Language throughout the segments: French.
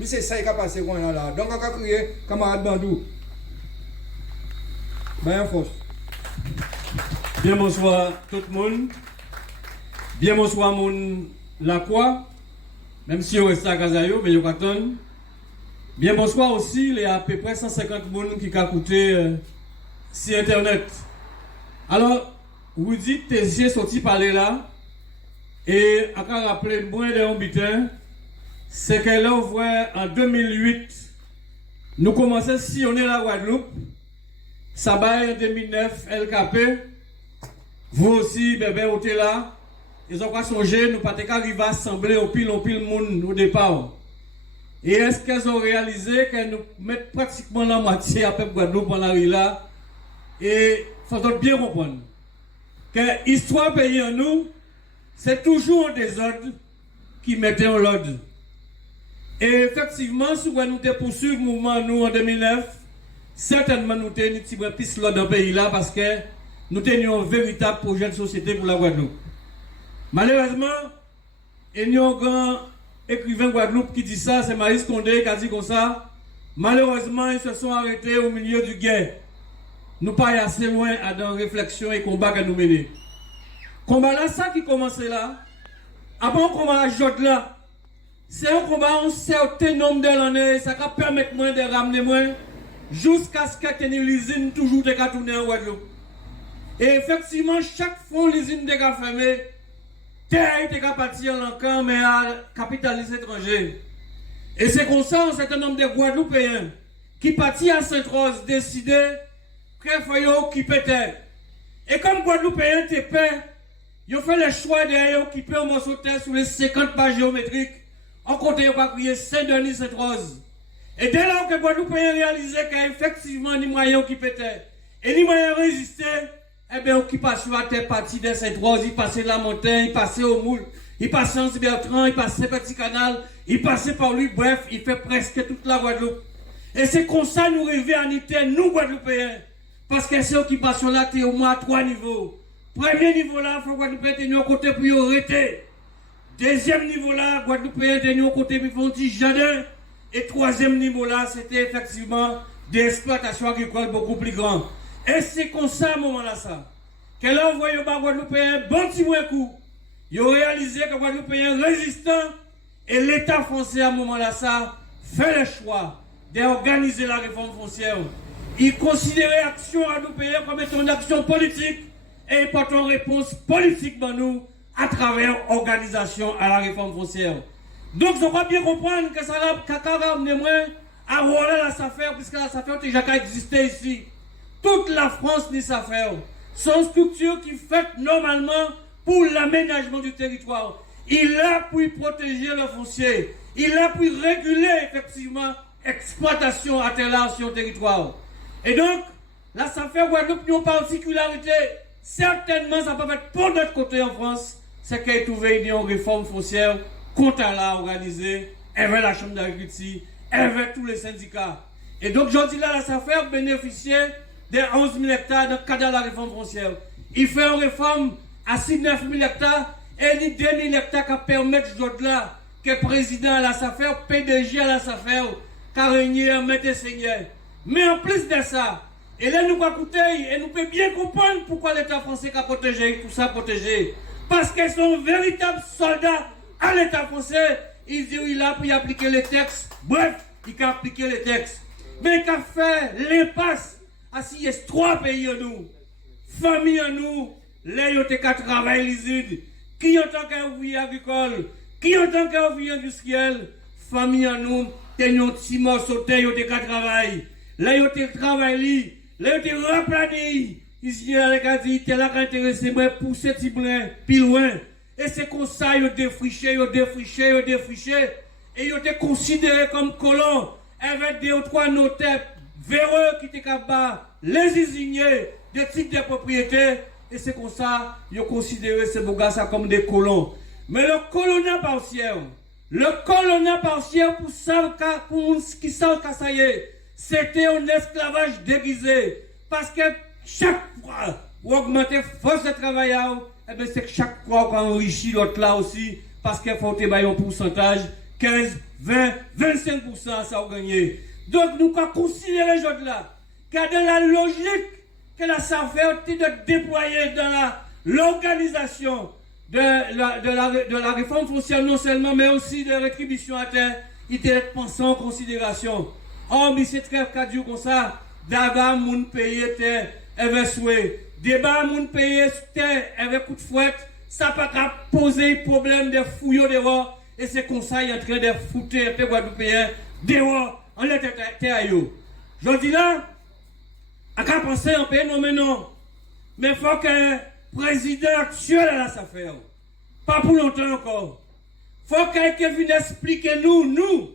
Mais c'est ça qui a passé là. Donc, on a crié, camarade Bandou. Ben, force. Bien bonsoir tout le monde. Bien bonsoir mon Lacroix. Même si on reste à Kazayo, mais on attend. Bien bonsoir aussi les à peu près 150 personnes qui ont écouté sur internet. Alors, vous dites tes yeux sortis parler là. Et à rappeler moins de butin, c'est que là on voit en 2008, nous commençons à sillonner la Guadeloupe. Ça va en 2009, LKP. Vous aussi, bébé, vous êtes là. Ils ont pas songé, nous pas arriver à assembler au pile monde au départ. Et est-ce qu'elles ont réalisé qu'elles nous mettent pratiquement la moitié à peu Guadeloupe en arrière là? Et il faut bien comprendre que l'histoire pays en nous, c'est toujours des ordres qui mettaient en l'ordre. Et effectivement, si nous poursuivre le mouvement nous en 2009, certainement nous avons un piste dans le pays là parce que nous tenions un véritable projet de société pour la Guadeloupe. Malheureusement, il y a un grand écrivain Guadeloupe qui dit ça, c'est Maïs Condé qui a dit comme ça. Malheureusement, ils se sont arrêtés au milieu du guerre. Nous pas assez loin à dans réflexion et combat que nous menons. Combat là, ça qui commence là, après un combat à Jod là, c'est un combat un certain nombre d'années, ça va permettre moins de ramener moins, jusqu'à ce que l'usine toujours de tourner en Guadeloupe. Et effectivement, chaque fois l'usine de fermée, terre était partir en camp, mais à capitaliste étranger. Et c'est comme ça, un certain nombre de Guadeloupéens qui partis à Sainte-Rose décidaient qu'il fallait occuper terre. Et comme Guadeloupéens étaient pères, ils ont fait le choix d'occuper un morceau de terre sur les 50 pages géométriques. En côté, ils ont crié Saint-Denis, Sainte-Rose. Et dès lors que Guadeloupéens réalisaient qu'effectivement, ni moyen occuper terre, et ni moyen résister, eh bien, occupation à terre partie de Sainte-Rose, il passait de la montagne, il passait au Moule, il passait en Bertrand, il passait Petit Canal, il passait par lui, bref, il fait presque toute la Guadeloupe. Et c'est comme ça nous rêvons en été, nous Guadeloupéens. Parce que cette occupation-là, c'est au moins à 3 niveaux. Premier niveau là, il faut Guadeloupéens tenir au côté pour arrêter. Deuxième niveau là, Guadeloupéens tenir au côté pour faire un petit jardin. Et troisième niveau là, c'était effectivement des exploitations agricoles beaucoup plus grandes. Et c'est comme ça, à ce moment-là, ça. Que là, on voit les Guadeloupéens, bon petit moins coup. Ils ont réalisé que les Guadeloupéens résistants et l'État français, à ce moment-là, ça, fait le choix d'organiser la réforme foncière. Ils considéraient l'action guadeloupéenne comme étant une action politique et portant réponse politique dans nous à travers l'organisation à la réforme foncière. Donc, je dois bien comprendre que ça va amener moins à rouler la SAFER, puisque la SAFER a déjà existé ici. Toute la France n'est SAFER. Sont structures qui fait normalement pour l'aménagement du territoire. Il est là pour protéger le foncier. Il est là pour réguler effectivement l'exploitation à tel sur le territoire. Et donc, la SAFER Guadeloupe a une particularité. Certainement, ça peut être pour notre côté en France, c'est qu'elle a trouvé une réforme foncière contre la organisée, avec la Chambre d'agriculture, avec tous les syndicats. Et donc, aujourd'hui, là, la SAFER bénéficiait des 11 000 hectares dans le cadre de la réforme foncière. Il fait une réforme à 9 000 hectares et il 2 000 hectares qui permettent là que le président à la SAFER, PDG à la SAFER, carigné, maître seigneur. Mais en plus de ça, et là nous va écouter et nous pouvons bien comprendre pourquoi l'État français a protégé, tout ça protégé. Parce qu'ils sont véritables soldats à l'État français. Ils disent il a pour appliquer les textes. Bref, il a appliqué les textes. Mais il a fait l'impasse à s'il y a 3 pays en nous. Famille en nous, les qui travaillent l'usine, qui en tant qu'ouvrier agricole, qui en tant qu'ouvrier industriel, famille en nous, tenons un petit morceau de terre qui travaillent. Là, ils ont travaillé, là, ils ont replané. Ici, ils ont dit, t'es là qui intéressé, moi, pour ce petit brin, plus loin. Et c'est comme ça, ils ont défriché, ils ont défriché, ils ont défriché. Et ils ont été considérés comme colons, avec 2 ou 3 notaires véreux qui étaient capables, les usiniers, des titres de propriété. Et c'est comme ça, ils ont considéré ces beaux gars comme des colons. Mais le colonat partiel, pour ce qui savent que ça y est, c'était un esclavage déguisé. Parce que chaque fois où augmenter force de travail, eh bien c'est que chaque fois qu'on enrichit l'autre là aussi, parce qu'il faut avoir un pourcentage, 15, 20-25% ça a gagné. Donc nous avons considéré aujourd'hui là, que dans la logique que la SAFER de déployer dans l'organisation de la réforme foncière non seulement, mais aussi de rétribution à terre, il était pensé en considération. Or, mais c'est très cadio comme ça, d'abord, moun paye terre, avec souhait. Débat, moun paye terre, avec coup de fouette, ça peut pas poser problème de fouilles dehors, et c'est comme ça, il est en train de foutre un peu Guadeloupéen dehors, en l'état terre. Je dis là, à quoi penser en pays, non, mais non. Mais il faut que le président actuel à la SAFER, pas pour longtemps encore, il faut que quelqu'un vienne expliquer nous,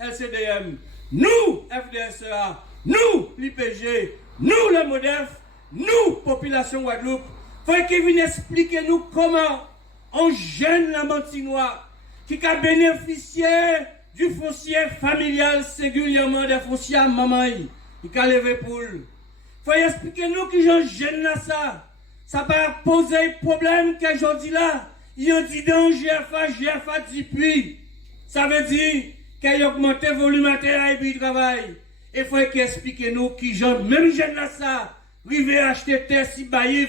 LCDM, nous, FDSEA, nous, l'IPG, nous, le MODEF, nous, population Guadeloupe, il faut qu'il vienne expliquer nous comment on gêne la Mantinois qui a bénéficié du foncier familial, singulièrement des fonciers à maman, qui a levé poule. Il faut expliquer nous qui j'en gêne là ça. Ça va poser problème que je dis là. Il a dit dans GFA dit puis. Ça veut dire qu'il a augmenté le volume à terre et puis il travaille. Il faut qu'il explique nous qui j'en même gêne là ça. River acheter terre si baillé,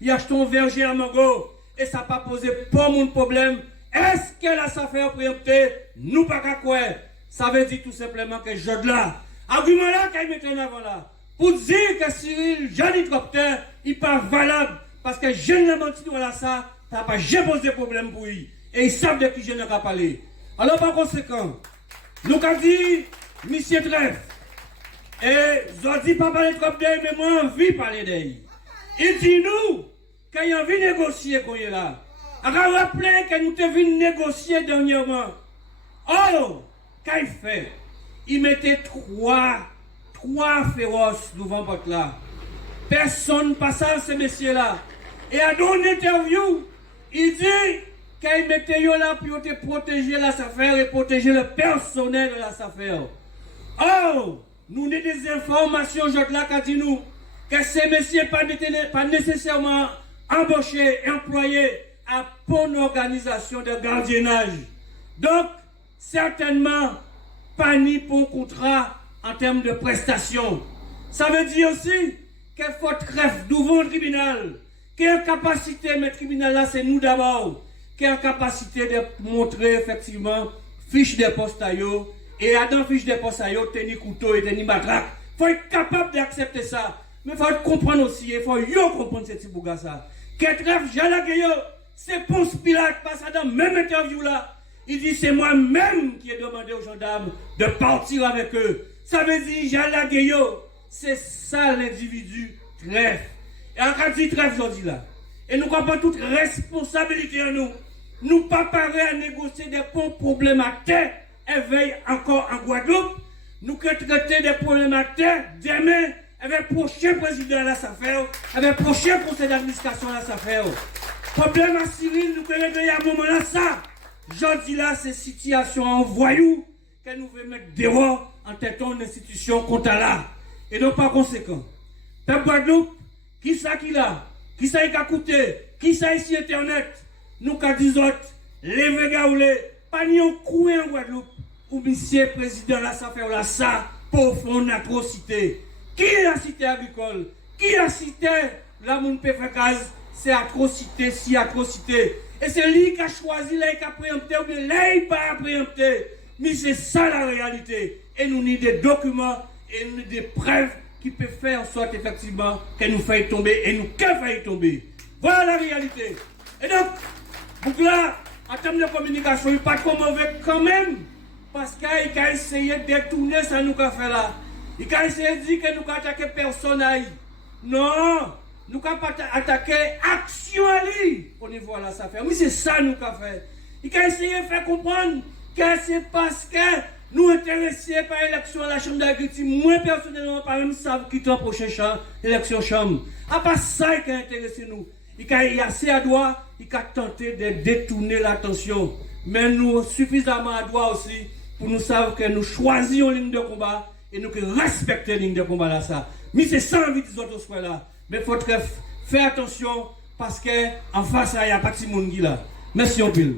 il achète un verger à Mango. Et ça va poser pas mon problème. Est-ce que la SAFER préempté? Nous pas qu'à quoi? Ça veut dire tout simplement que je là. Argument là qu'il met en avant là. Pour dire que Cyril, Jean Hélicoptère, il n'est pas valable. Parce que jeune la menti là ça n'a pas jamais posé problème pour lui. Et ils savent de qui je n'ai pas parlé. Alors par conséquent, nous avons dit, monsieur Trèfle, et je dis pas parler trop d'elle, mais moi envie de parler d'elle. Il dit nous, qu'il a envie de négocier qu'on est là. Alors rappelez que nous devons négocier dernièrement. Oh, qu'il fait? Il mettait trois féroces devant votre là. Personne ne passe à ces messieurs-là. Et à une interview, il dit qu'il mettait là pour te protéger la SAFER et protéger le personnel de la SAFER. Oh, nous avons des informations, là, qui dit nous, que ces messieurs pas nécessairement embauchés, employés à bonne organisation de gardiennage. Donc, certainement, pas ni pour contrat en termes de prestations. Ça veut dire aussi qu'il faut trêve devant le tribunal. Quelle capacité, mais le tribunal là, c'est nous d'abord. Quelle capacité de montrer effectivement fiche de poste à yo. Et dans fiche de poste à yo, tenir couteau et tenir matraque. Il faut être capable d'accepter ça. Mais il faut comprendre aussi, il faut comprendre ce petit bouga ça. Quelle trêve, c'est Ponce Pilate, passe dans la même interview là. Il dit c'est moi-même qui ai demandé aux gendarmes de partir avec eux. Ça veut dire Jala Gueyo. C'est ça l'individu trèfle. Et en cas de trèfle, je dis là. Et nous avons toute responsabilité en nous. Nous pas parés à négocier des bons problèmes à terre. Éveille encore en Guadeloupe. Nous traiter des problèmes à terre demain avec le prochain président de la SAFER, avec le prochain conseil d'administration de la SAFER. Problème à Cyril, nous pouvons régler à un moment là ça. Je dis là, ces situations en voyou que nous voulons mettre dehors en têtant une institution contre là. Et donc par conséquent, peuple Guadeloupe, qui ça qui là, qui ça qui a coûté, qui ça ici Internet, nous qu'à 10 autres, les végaoulés, pas ni un coup en Guadeloupe, ou monsieur président là, ça fait là ça, pour faire une atrocité. Qui a cité agricole? Qui a cité la moun peut faire gaz? C'est atrocité, si atrocité. Et c'est lui qui a choisi, là, qui a préempté, ou bien là, il pas préempté. Mais c'est ça la réalité. Et nous avons des documents, et nous avons des preuves qui peuvent faire en sorte, effectivement, que nous faisons tomber, et nous qu'elle faille tomber. Voilà la réalité. Et donc, donc là, en termes de communication, il n'est pas trop mauvais quand même, parce qu'il a essayé de détourner ça nous qu'a fait là. Il a essayé de dire que nous avons attaqué personne. Non! Nous n'avons pas attaqué action au niveau de la SAFER. Oui, c'est ça nous avons fait. Il a essayé de faire comprendre que c'est parce que nous intéressés par l'élection à la Chambre d'agriculture. Moi, personnellement, par exemple, savent qui est la prochaine élection Chambre. À part ça, il a intéressé nous. Il a assez à droit, il a tenté de détourner l'attention. Mais nous, suffisamment à droit aussi, pour nous savoir que nous choisissons une ligne de combat et nous respectons la ligne de combat là. Ça. Mais c'est ça l'envie des autres soins là. Mais il faut faire attention parce qu'en face, il n'y a pas de monde qui là. Merci, on pile.